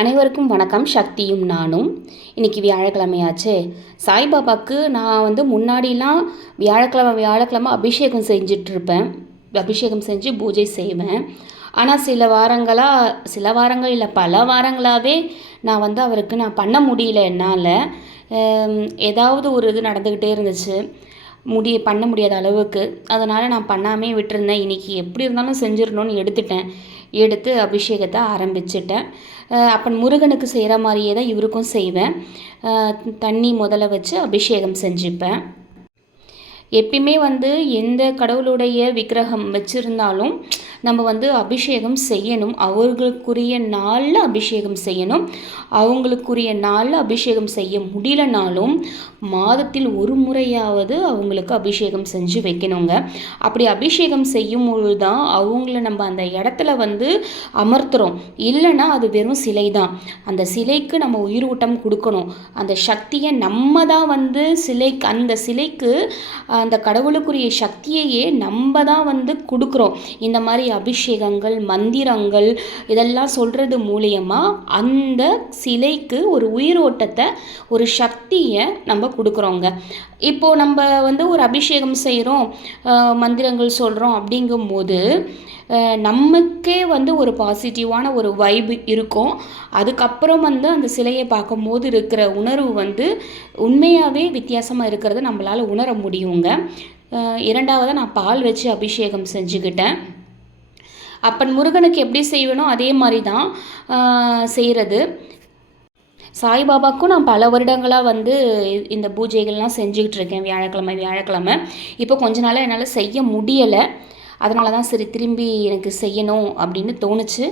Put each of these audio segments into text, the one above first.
அனைவருக்கும் வணக்கம். சக்தியும் நானும். இன்றைக்கி வியாழக்கிழமையாச்சே. சாய்பாபாவுக்கு நான் முன்னாடிலாம் வியாழக்கிழமை அபிஷேகம் செஞ்சிட்ருப்பேன். அபிஷேகம் செஞ்சு பூஜை செய்வேன். ஆனால் சில வாரங்கள் இல்லை, பல வாரங்களாகவே நான் அவருக்கு பண்ண முடியல. என்னால் ஏதாவது ஒரு இது நடந்துக்கிட்டே இருந்துச்சு, பண்ண முடியாத அளவுக்கு. அதனால் நான் பண்ணாமே விட்டுருந்தேன். இன்றைக்கி எப்படி இருந்தாலும் செஞ்சிடணும்னு எடுத்து அபிஷேகத்தை ஆரம்பிச்சிட்டேன். அப்போ முருகனுக்கு செய்கிற மாதிரியே தான் இவருக்கும் செய்வேன். தண்ணி முதல்ல வச்சு அபிஷேகம் செஞ்சுப்பேன். எப்பயுமே எந்த கடவுளுடைய விக்கிரகம் வச்சுருந்தாலும் நம்ம அபிஷேகம் செய்யணும். அவர்களுக்குரிய நாளில் அபிஷேகம் செய்யணும். அவங்களுக்குரிய நாளில் அபிஷேகம் செய்ய முடியலனாலும் மாதத்தில் ஒரு முறையாவது அவங்களுக்கு அபிஷேகம் செஞ்சு வைக்கணுங்க. அப்படி அபிஷேகம் செய்யும் பொழுது தான் அவங்கள நம்ம அந்த இடத்துல அமர்த்துறோம். இல்லைன்னா அது வெறும் சிலை தான். அந்த சிலைக்கு நம்ம உயிரூட்டம் கொடுக்கணும். அந்த சக்தியை நம்ம தான் அந்த சிலைக்கு அந்த கடவுளுக்குரிய சக்தியையே நம்ம தான் கொடுக்குறோம். இந்த மாதிரி அபிஷேகங்கள், மந்திரங்கள் இதெல்லாம் சொல்கிறது மூலியமாக அந்த சிலைக்கு ஒரு உயிரோட்டத்தை, ஒரு சக்தியை நம்ம கொடுக்குறோங்க. இப்போது நம்ம ஒரு அபிஷேகம் செய்கிறோம், மந்திரங்கள் சொல்கிறோம் அப்படிங்கும்போது நமக்கே ஒரு பாசிட்டிவான ஒரு வைப் இருக்கும். அதுக்கப்புறம் அந்த சிலையை பார்க்கும்போது இருக்கிற உணர்வு உண்மையாகவே வித்தியாசமாக இருக்கிறத நம்மளால் உணர முடியுங்க. இரண்டாவதாக நான் பால் வச்சு அபிஷேகம் செஞ்சுக்கிட்டேன். அப்பன் முருகனுக்கு எப்படி செய்வேனோ அதே மாதிரி தான் செய்கிறது. சாய்பாபாவுக்கும் நான் பல வருடங்களாக இந்த பூஜைகள்லாம் செஞ்சுக்கிட்டு இருக்கேன். வியாழக்கிழமை இப்போ கொஞ்ச நாளாக என்னால் செய்ய முடியலை. அதனால தான் சரி, திரும்பி எனக்கு செய்யணும் அப்படின்னு தோணுச்சு.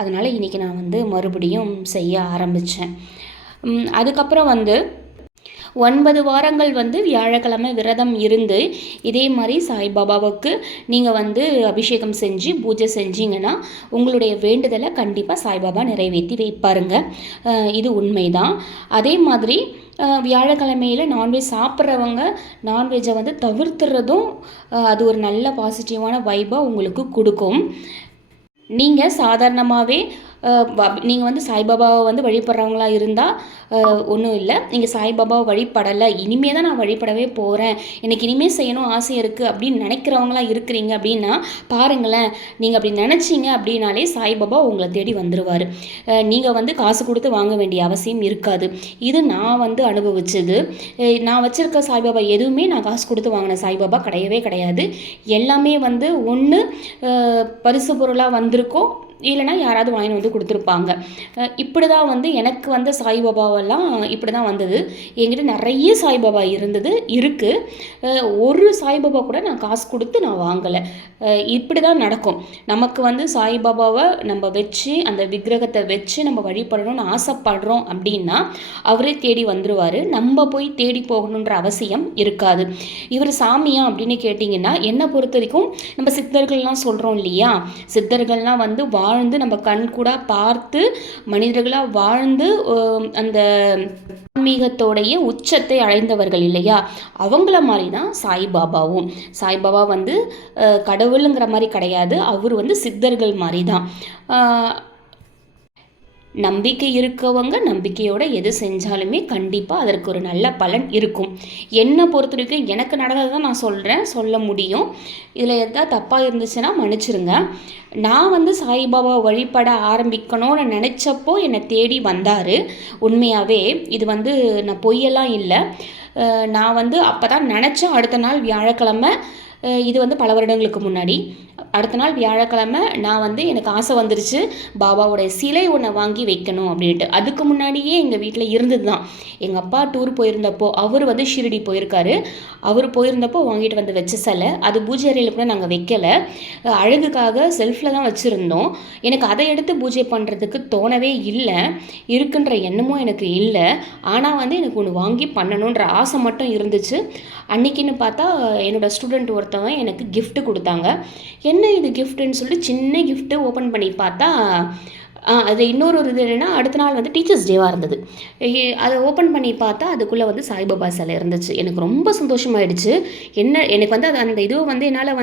அதனால் இன்றைக்கி நான் மறுபடியும் செய்ய ஆரம்பித்தேன். அதுக்கப்புறம் 9 வாரங்கள் வியாழக்கிழமை விரதம் இருந்து இதே மாதிரி சாய்பாபாவுக்கு நீங்கள் அபிஷேகம் செஞ்சு பூஜை செஞ்சீங்கன்னா உங்களுடைய வேண்டுதலை கண்டிப்பாக சாய்பாபா நிறைவேற்றி வைப்பாருங்க. இது உண்மைதான். அதே மாதிரி வியாழக்கிழமையில் நான்வெஜ் சாப்பிட்றவங்க நான்வெஜ்ஜை தவிர்த்துறதும் அது ஒரு நல்ல பாசிட்டிவான வைப்பாக உங்களுக்கு கொடுக்கும். நீங்கள் சாதாரணமாகவே நீங்கள் சாய்பாபாவை வழிபடுறவங்களா இருந்தால் ஒன்றும் இல்லை. நீங்கள் சாய்பாபாவை வழிபடலை, இனிமேல் தான் நான் வழிபடவே போகிறேன், எனக்கு இனிமேல் செய்யணும் ஆசை இருக்குது அப்படின்னு நினைக்கிறவங்களா இருக்கிறீங்க அப்படின்னா பாருங்களேன். நீங்கள் அப்படி நினச்சிங்க அப்படின்னாலே சாய்பாபா உங்களை தேடி வந்துடுவார். நீங்கள் காசு கொடுத்து வாங்க வேண்டிய அவசியம் இருக்காது. இது நான் அனுபவிச்சது. நான் வச்சுருக்க சாய்பாபா எதுவுமே நான் காசு கொடுத்து வாங்கின சாய்பாபா கிடையவே கிடையாது. எல்லாமே ஒன்று பரிசு பொருளாக வந்திருக்கோம், இல்லைனா யாராவது வாங்கி கொடுத்துருப்பாங்க. இப்படி தான் எனக்கு சாய்பாபாவெல்லாம் இப்படி தான் வந்தது. என்கிட்ட நிறைய சாய்பாபா இருக்குது. ஒரு சாய்பாபா கூட நான் காசு கொடுத்து நான் வாங்கலை. இப்படி தான் நடக்கும். நமக்கு சாய்பாபாவை நம்ம வச்சு அந்த விக்கிரகத்தை வச்சு நம்ம வழிபடணும்னு ஆசைப்படுறோம் அப்படின்னா அவரே தேடி வந்துடுவார். நம்ம போய் தேடி போகணுன்ற அவசியம் இருக்காது. இவர் சாமியா அப்படின்னு கேட்டிங்கன்னா என்னை பொறுத்த வரைக்கும் நம்ம சித்தர்கள்லாம் சொல்கிறோம் இல்லையா, சித்தர்கள்லாம் வாழ்ந்து நம்ம கண் கூட பார்த்து மனிதர்களாக வாழ்ந்து அந்த ஆன்மீகத்தோடைய உச்சத்தை அடைந்தவர்கள் இல்லையா, அவங்கள மாதிரி தான் சாய்பாபாவும். சாய்பாபா கடவுளுங்கிற மாதிரி கிடையாது, அவர் சித்தர்கள் மாதிரி தான். நம்பிக்கை இருக்கவங்க நம்பிக்கையோடு எது செஞ்சாலுமே கண்டிப்பாக அதற்கு ஒரு நல்ல பலன் இருக்கும். என்னை பொறுத்த வரைக்கும் எனக்கு நடந்ததை தான் நான் சொல்ல முடியும். இதில் எதாவது தப்பாக இருந்துச்சுன்னா மன்னிச்சிருங்க. நான் சாய்பாபா வழிபட ஆரம்பிக்கணும்னு நினச்சப்போ என்னை தேடி வந்தார். உண்மையாகவே இது நான் பொய்யெல்லாம் இல்லை. நான் அப்போ தான் நினச்சேன். அடுத்த நாள் வியாழக்கிழமை, இது பல வருடங்களுக்கு முன்னாடி, அடுத்த நாள் வியாழக்கிழமை நான் எனக்கு ஆசை வந்துருச்சு, பாபாவோடைய சிலை ஒன்று வாங்கி வைக்கணும் அப்படின்ட்டு. அதுக்கு முன்னாடியே எங்கள் வீட்டில் இருந்தது தான். எங்கள் அப்பா டூர் போயிருந்தப்போ, அவர் ஷிரடி போயிருக்காரு, அவர் போயிருந்தப்போ வாங்கிட்டு வச்ச சிலை. அது பூஜை அறையில் கூட நாங்கள் வைக்கலை, அழகுக்காக செல்ஃபில் தான் வச்சுருந்தோம். எனக்கு அதை எடுத்து பூஜை பண்ணுறதுக்கு தோணவே இல்லை, இருக்குன்ற எண்ணமும் எனக்கு இல்லை. ஆனால் எனக்கு ஒன்று வாங்கி பண்ணணுன்ற ஆசை மட்டும் இருந்துச்சு. அன்றைக்கின்னு பார்த்தா என்னோடய ஸ்டூடெண்ட் ஒருத்தவன் எனக்கு கிஃப்ட்டு கொடுத்தாங்க. என்ன இது கிஃப்ட்டுன்னு சொல்லிட்டு சின்ன கிஃப்ட்டு ஓப்பன் பண்ணி பார்த்தா அது இன்னொரு இது என்னென்னா, அடுத்த நாள் டீச்சர்ஸ் டேவாக இருந்தது. அதை ஓப்பன் பண்ணி பார்த்தா அதுக்குள்ளே சாய்பாபா சிலை இருந்துச்சு. எனக்கு ரொம்ப சந்தோஷமாயிடுச்சு. எனக்கு அது அந்த இதுவை என்னால்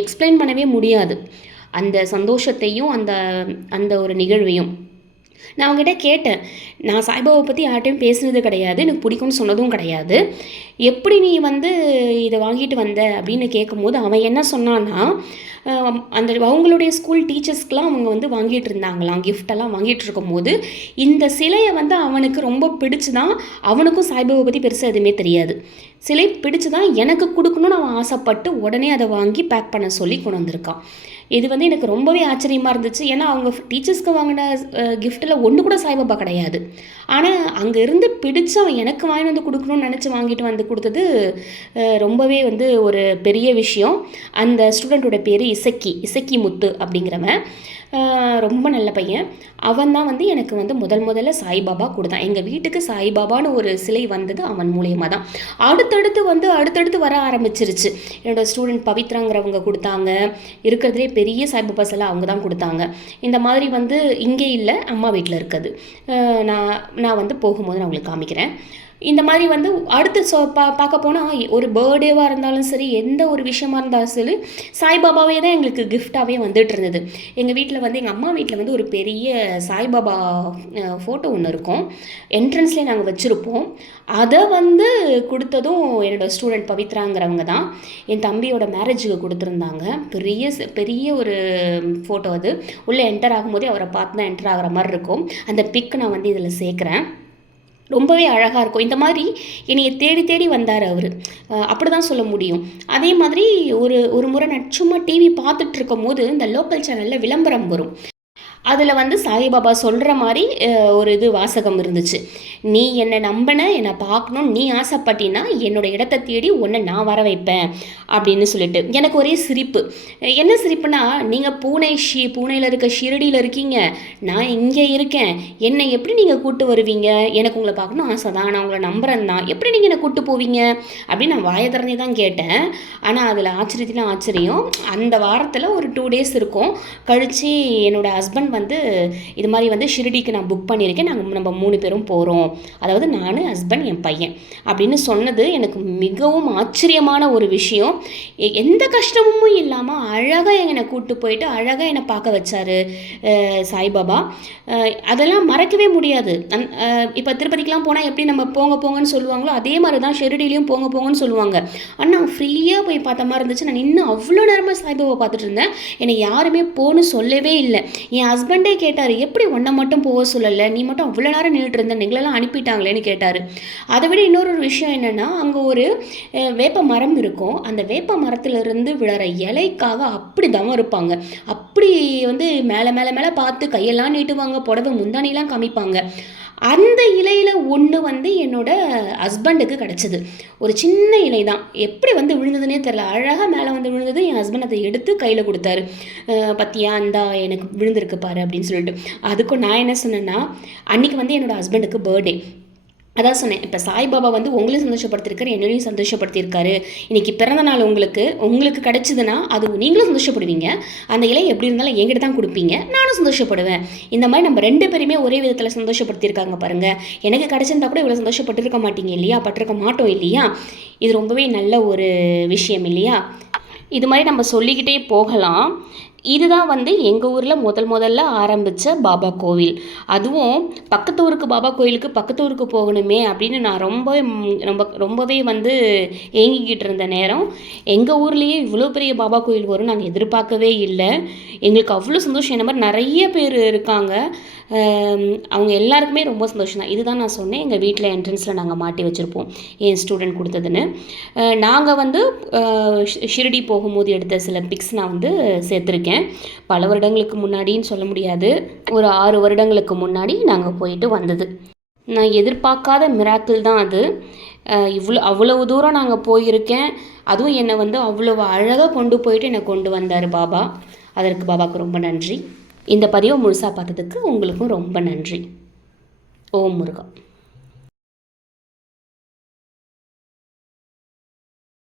எக்ஸ்பிளைன் பண்ணவே முடியாது, அந்த சந்தோஷத்தையும் அந்த அந்த ஒரு நிகழ்வையும். நான் அவங்ககிட்ட கேட்டேன், நான் சாய்பாபாவை பற்றி யார்கிட்டையும் பேசுனது கிடையாது, எனக்கு பிடிக்கும்னு சொன்னதும் கிடையாது. எப்படி நீ வந்து இதை வாங்கிட்டு வந்த அப்படின்னு கேட்கும்போது அவன் என்ன சொன்னான்னா, அந்த அவங்களுடைய ஸ்கூல் டீச்சர்ஸ்க்கெலாம் அவங்க வந்து வாங்கிட்டு இருந்தாங்களாம், கிஃப்டெல்லாம் வாங்கிட்டு இருக்கும்போது இந்த சிலையை வந்து அவனுக்கு ரொம்ப பிடிச்சி தான், அவனுக்கும் சாய்பாபா பற்றி பெருசாக எதுவுமே தெரியாது, சிலை பிடிச்சி தான் எனக்கு கொடுக்கணும்னு அவன் ஆசைப்பட்டு உடனே அதை வாங்கி பேக் பண்ண சொல்லி கொண்டு வந்திருக்கான். இது வந்து எனக்கு ரொம்பவே ஆச்சரியமாக இருந்துச்சு. ஏன்னா அவங்க டீச்சர்ஸ்க்கு வாங்கின கிஃப்ட்டில் ஒன்று கூட சாய்பாபா கிடையாது. ஆனால் அங்கே இருந்து பிடிச்சு அவன் எனக்கு வாங்கி வந்து கொடுக்கணும்னு நினச்சி வாங்கிட்டு வந்து கொடுத்தது ரொம்பவே வந்து ஒரு பெரிய விஷயம். அந்த ஸ்டூடெண்ட்டோட பேர் இசக்கி முத்து அப்படிங்கிறவன். ரொம்ப நல்ல பையன். அவன் தான் வந்து எனக்கு வந்து முதல்ல சாய்பாபா கொடுத்தான். எங்கள் வீட்டுக்கு சாய்பாபான்னு ஒரு சிலை வந்தது அவன் மூலியமாக தான். அடுத்தடுத்து வர ஆரம்பிச்சிருச்சு. என்னோடய ஸ்டூடெண்ட் பவித்ராங்கிறவங்க கொடுத்தாங்க. இருக்கிறதுலே பெரிய சாய்பாபா சிலை அவங்க தான் கொடுத்தாங்க. இந்த மாதிரி வந்து இங்கே இல்லை, அம்மா வீட்டில் இருக்குது. நான் வந்து போகும்போது நான் உங்களுக்கு காமிக்கிறேன். இந்த மாதிரி வந்து அடுத்து பார்க்க போனால் ஒரு பர்த்டேவாக இருந்தாலும் சரி, எந்த ஒரு விஷயமா இருந்தாலும் சரி, சாய்பாபாவே தான் எங்களுக்கு கிஃப்டாகவே வந்துட்டு இருந்தது. எங்கள் வீட்டில் வந்து எங்கள் அம்மா வீட்டில் வந்து ஒரு பெரிய சாய்பாபா ஃபோட்டோ ஒன்று இருக்கும், என்ட்ரன்ஸ்லேயே நாங்கள் வச்சுருப்போம். அதை வந்து கொடுத்ததும் என்னோடய ஸ்டூடெண்ட் பவித்ராங்கிறவங்க தான். என் தம்பியோட மேரேஜுக்கு கொடுத்துருந்தாங்க. பெரிய ஒரு ஃபோட்டோ அது. உள்ளே என்டர் ஆகும்போதே அவரை பார்த்து தான் என்டர் ஆகிற மாதிரி இருக்கும். அந்த பிக் நான் வந்து இதில் சேர்க்குறேன். ரொம்பவே அழகாக இருக்கும். இந்த மாதிரி என்னையை தேடி வந்தார் அவர், அப்படி தான் சொல்ல முடியும். அதே மாதிரி ஒரு முறை நான் சும்மா டிவி பார்த்துட்டு இருக்கும் போது இந்த லோக்கல் சேனலில் விளம்பரம் வரும். அதில் வந்து சாய்பாபா சொல்கிற மாதிரி ஒரு வாசகம் இருந்துச்சு. நீ என்னை நம்பின, என்னை பார்க்கணும் நீ ஆசைப்பட்டினா என்னோடய இடத்தை தேடி உன்னை நான் வர வைப்பேன் அப்படின்னு சொல்லிட்டு எனக்கு ஒரே சிரிப்பு. என்ன சிரிப்புனா, நீங்கள் பூனேயில் இருக்க ஷிரடியில் இருக்கீங்க, நான் இங்கே இருக்கேன், என்னை எப்படி நீங்கள் கூப்பிட்டு வருவீங்க? எனக்கு உங்களை பார்க்கணும் ஆசை தான், நான் உங்களை நம்புறேன் தான், எப்படி நீங்கள் என்னை கூப்பிட்டு போவீங்க அப்படின்னு நான் வாயை திறந்தே தான் கேட்டேன். ஆனால் அதில் ஆச்சரியம், அந்த வாரத்தில் ஒரு 2 days இருக்கும் கழித்து என்னோடய ஹஸ்பண்ட் வந்து இது மாதிரி வந்து ஷிரடிக்கு நான் புக் பண்ணியிருக்கேன், நம்ம 3 பேரும் போகிறோம், அதாவது நான், ஹஸ்பண்ட், என் பையன் அப்படின்னு சொன்னது எனக்கு மிகவும் ஆச்சரியமான ஒரு விஷயம். எந்த கஷ்டமும் இல்லாமல் அழகாக என்னை கூப்பிட்டு போயிட்டு அழகாக என்னை பார்க்க வச்சார் சாய்பாபா. அதெல்லாம் மறக்கவே முடியாது. இப்போ திருப்பதிக்கெலாம் போனால் எப்படி நம்ம போங்கன்னு சொல்லுவாங்களோ அதே மாதிரி தான் ஷிரடிலையும் போங்கன்னு சொல்லுவாங்க. ஆனால் ஃப்ரீயாக போய் பார்த்த மாதிரி இருந்துச்சு. நான் இன்னும் அவ்வளோ நேரமாக சாய்பாபா பார்த்துட்டு இருந்தேன். என்னை யாருமே போன்னு சொல்லவே இல்லை. என் ஹஸ்பண்டே கேட்டார், எப்படி உன்னை மட்டும் போக சொல்லலை, நீ மட்டும் அவ்வளோ நேரம் நின்றுட்டு இருந்த, எங்களெல்லாம் அனுப்பிட்டாங்களேன்னு கேட்டார். அதை விட இன்னொரு விஷயம் என்னென்னா, அங்கே ஒரு வேப்ப மரம் இருக்கும். அந்த வேப்ப மரத்துலேருந்து விழற இலைக்காக அப்படி தவம் இருப்பாங்க. அப்படி வந்து மேலே பார்த்து கையெல்லாம் நீட்டுவாங்க, புடவை முந்தானிலாம் காமிப்பாங்க. அந்த இலையில் ஒன்று வந்து என்னோட ஹஸ்பண்டுக்கு கிடச்சிது. ஒரு சின்ன இலை தான், எப்படி வந்து விழுந்ததுன்னே தெரில, அழகாக மேலே வந்து விழுந்தது. என் ஹஸ்பண்ட் அதை எடுத்து கையில் கொடுத்தாரு. பத்தியா இந்தா எனக்கு விழுந்திருக்கு பாரு அப்படின்னு சொல்லிட்டு. அதுக்கும் நான் என்ன சொன்னேன்னா, அன்றைக்கி வந்து என்னோடய ஹஸ்பண்டுக்கு பர்த்டே. அதான் சொன்னேன், இப்போ சாய்பாபா வந்து உங்களையும் சந்தோஷப்படுத்திருக்காரு, என்னையும் சந்தோஷப்படுத்தியிருக்காரு. இன்றைக்கி பிறந்த நாள் உங்களுக்கு கிடச்சிதுன்னா அது நீங்களும் சந்தோஷப்படுவீங்க. அந்த இலை எப்படி இருந்தாலும் என்கிட்ட தான் கொடுப்பீங்க, நானும் சந்தோஷப்படுவேன். இந்த மாதிரி நம்ம 2 பேருமே ஒரே விதத்தில் சந்தோஷப்படுத்தியிருக்காங்க பாருங்கள். எனக்கு கிடச்சிருந்தா கூட இவ்வளோ சந்தோஷப்பட்டிருக்க மாட்டீங்க இல்லையா, பட்டிருக்க மாட்டோம் இல்லையா. இது ரொம்பவே நல்ல ஒரு விஷயம் இல்லையா. இது மாதிரி நம்ம சொல்லிக்கிட்டே போகலாம். இதுதான் வந்து எங்கள் ஊரில் முதல்ல ஆரம்பித்த பாபா கோவில். அதுவும் பக்கத்து ஊருக்கு பாபா கோவிலுக்கு பக்கத்து ஊருக்கு போகணுமே அப்படின்னு நான் ரொம்பவே வந்து ஏங்கிக்கிட்டு இருந்த நேரம், எங்கள் ஊர்லேயே இவ்வளோ பெரிய பாபா கோவில் வரும் நாங்கள் எதிர்பார்க்கவே இல்லை. எங்களுக்கு அவ்வளோ சந்தோஷம். இந்த மாதிரி நிறைய பேர் இருக்காங்க, அவங்க எல்லாருக்குமே ரொம்ப சந்தோஷம் தான். இதுதான் நான் சொன்னேன், எங்கள் வீட்டில் என்ட்ரன்ஸில் நாங்கள் மாட்டி வச்சுருப்போம் என் ஸ்டூடெண்ட் கொடுத்ததுன்னு. நாங்கள் வந்து ஷிரடி போகும்போது எடுத்த சில பிக்ஸ் நான் வந்து சேர்த்துருக்கேன். பல வருடங்களுக்கு முன்னாடின்னு சொல்ல முடியாது, ஒரு 6 வருடங்களுக்கு முன்னாடி நாங்கள் போயிட்டு வந்தது. நான் எதிர்பார்க்காத மிராக்கிள் தான் அது. அவ்வளவு தூரம் நாங்கள் போயிருக்கேன். அதுவும் என்னை வந்து அவ்வளோ அழகாக கொண்டு போயிட்டு என்னை கொண்டு வந்தார் பாபா. அதற்கு பாபாவுக்கு ரொம்ப நன்றி. இந்த பதிவை முழுசாக பார்த்ததுக்கு உங்களுக்கும் ரொம்ப நன்றி. ஓம் முருகா.